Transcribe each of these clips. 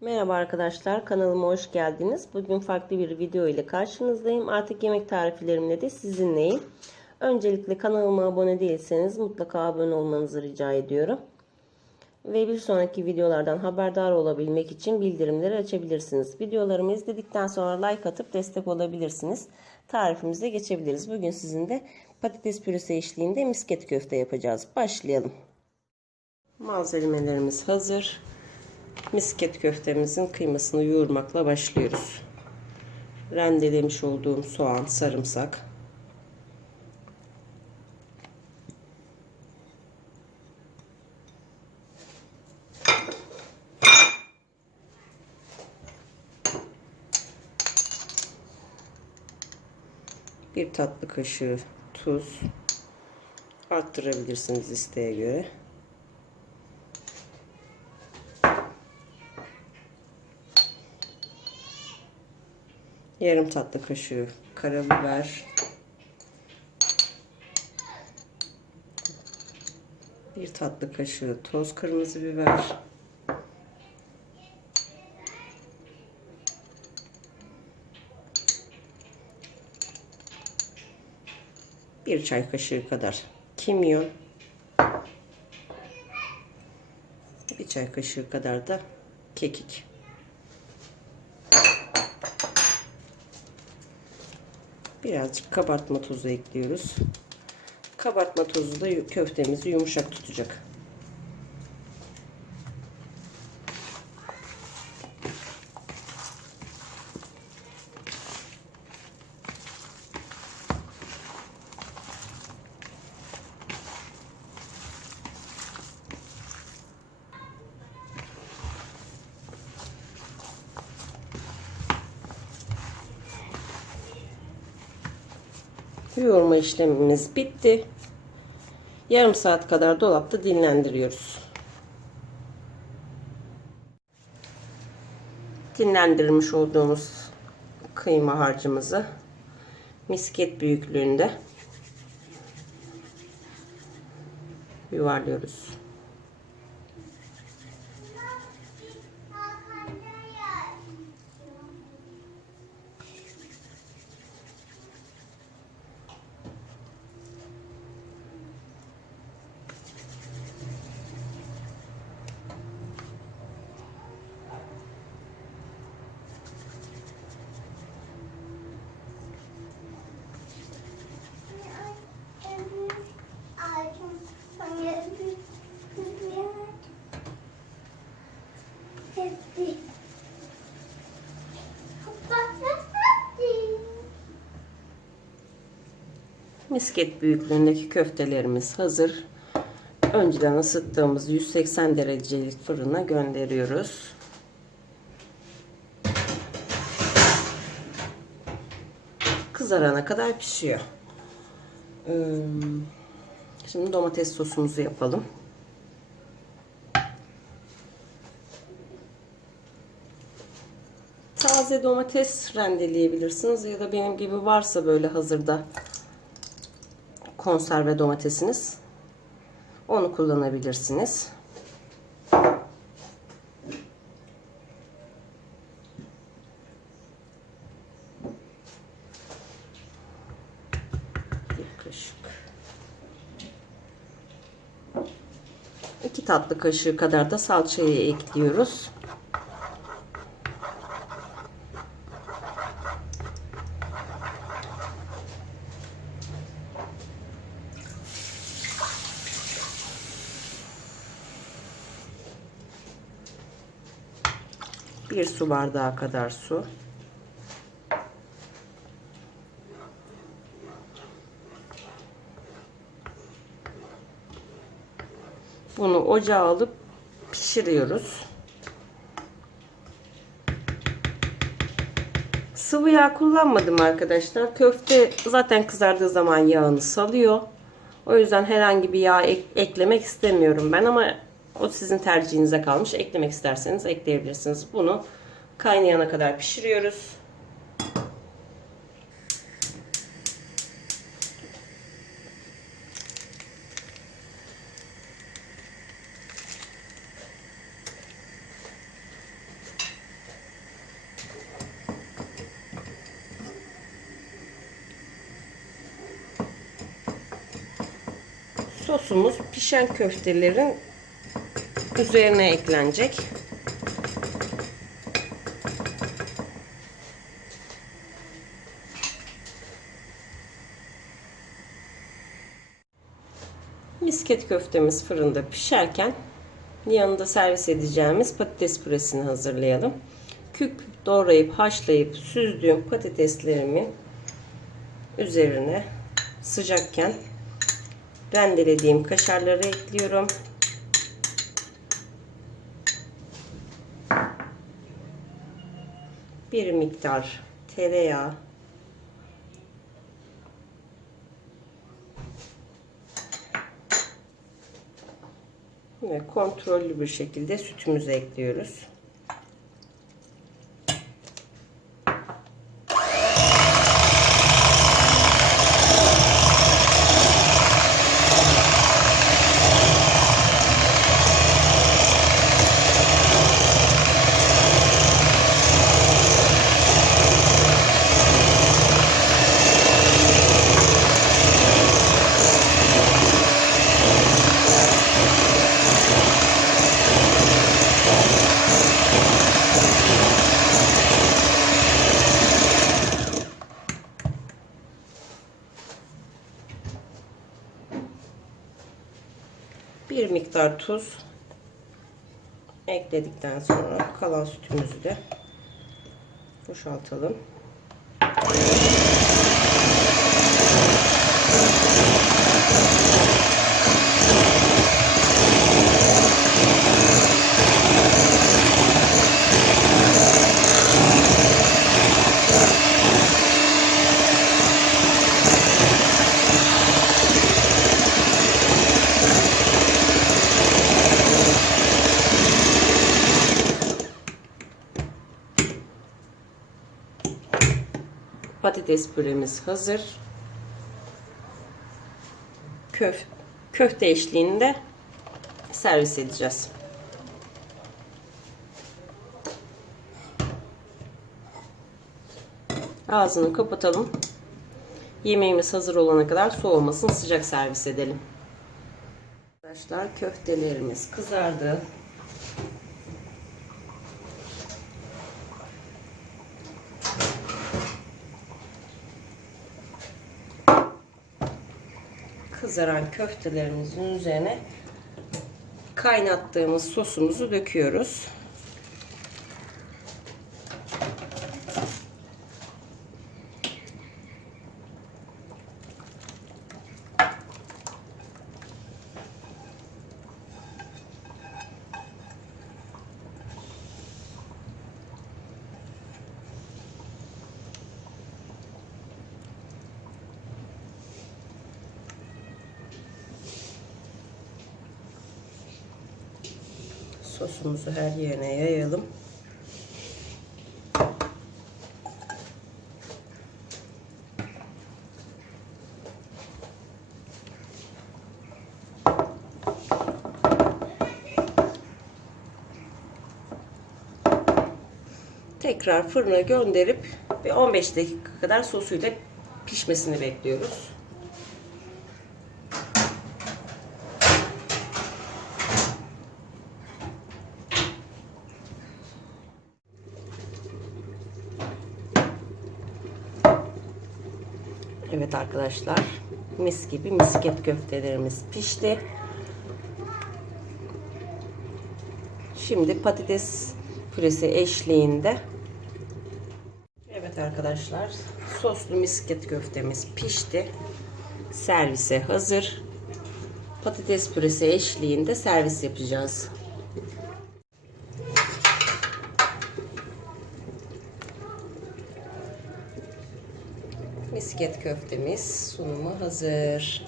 Merhaba arkadaşlar kanalıma hoş geldiniz. Bugün farklı bir video ile karşınızdayım. Artık yemek tariflerimle de sizinleyim. Öncelikle kanalıma abone değilseniz mutlaka abone olmanızı rica ediyorum. Ve bir sonraki videolardan haberdar olabilmek için bildirimleri açabilirsiniz. Videolarımı izledikten sonra like atıp destek olabilirsiniz. Tarifimize geçebiliriz. Bugün sizin de patates püresi eşliğinde misket köfte yapacağız. Başlayalım. Malzemelerimiz hazır. Misket köftemizin kıymasını yoğurmakla başlıyoruz. Rendelemiş olduğum soğan, sarımsak. Bir tatlı kaşığı tuz. Arttırabilirsiniz isteğe göre. Yarım tatlı kaşığı karabiber. Bir tatlı kaşığı toz kırmızı biber. Bir çay kaşığı kadar kimyon. Bir çay kaşığı kadar da kekik. Birazcık kabartma tozu ekliyoruz. Kabartma tozu da köftemizi yumuşak tutacak. Yoğurma işlemimiz bitti. Yarım saat kadar dolapta dinlendiriyoruz. Dinlendirmiş olduğumuz kıyma harcımızı misket büyüklüğünde yuvarlıyoruz. Misket büyüklüğündeki köftelerimiz hazır. Önceden ısıttığımız 180 derecelik fırına gönderiyoruz. Kızarana kadar pişiyor. Şimdi domates sosumuzu yapalım. Taze domates rendeleyebilirsiniz ya da benim gibi varsa böyle hazırda konserve domatesiniz. Onu kullanabilirsiniz. Bir tatlı kaşığı kadar da salçayı ekliyoruz. Bir su bardağı kadar su. Bunu ocağa alıp pişiriyoruz. Sıvı yağ kullanmadım arkadaşlar. Köfte zaten kızardığı zaman yağını salıyor. O yüzden herhangi bir yağ ek eklemek istemiyorum ben ama o sizin tercihinize kalmış. Eklemek isterseniz ekleyebilirsiniz. Bunu kaynayana kadar pişiriyoruz. sosumuz pişen köftelerin üzerine eklenecek. Misket köftemiz fırında pişerken yanında servis edeceğimiz patates püresini hazırlayalım. Küp doğrayıp haşlayıp süzdüğüm patateslerimin üzerine sıcakken rendelediğim kaşarları ekliyorum. Bir miktar tereyağı ve kontrollü bir şekilde sütümüzü ekliyoruz. bir miktar tuz ekledikten sonra kalan sütümüzü de boşaltalım. Patates püremiz hazır. Köf köfte eşliğinde servis edeceğiz. Ağzını kapatalım. Yemeğimiz hazır olana kadar soğumasın, sıcak servis edelim. Arkadaşlar köftelerimiz kızardı. Kızaran köftelerimizin üzerine kaynattığımız sosumuzu döküyoruz. Sosumuzu her yerine yayalım. Tekrar fırına gönderip bir 15 dakika kadar sosuyla pişmesini bekliyoruz. Evet arkadaşlar mis gibi misket köftelerimiz pişti. Şimdi patates püresi eşliğinde Evet arkadaşlar soslu misket köftemiz pişti. Servise hazır. Patates püresi eşliğinde servis yapacağız. Misket köftemiz sunuma hazır.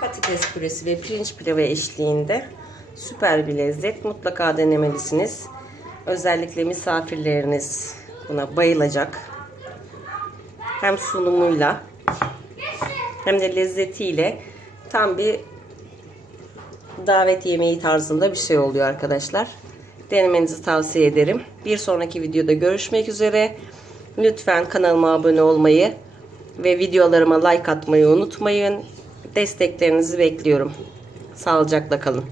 Patates püresi ve pirinç pilavı eşliğinde süper bir lezzet. Mutlaka denemelisiniz. Özellikle misafirleriniz buna bayılacak. Hem sunumuyla hem de lezzetiyle tam bir davet yemeği tarzında bir şey oluyor arkadaşlar. Denemenizi tavsiye ederim. Bir sonraki videoda görüşmek üzere. Lütfen kanalıma abone olmayı Ve videolarıma like atmayı unutmayın. Desteklerinizi bekliyorum. Sağlıcakla kalın.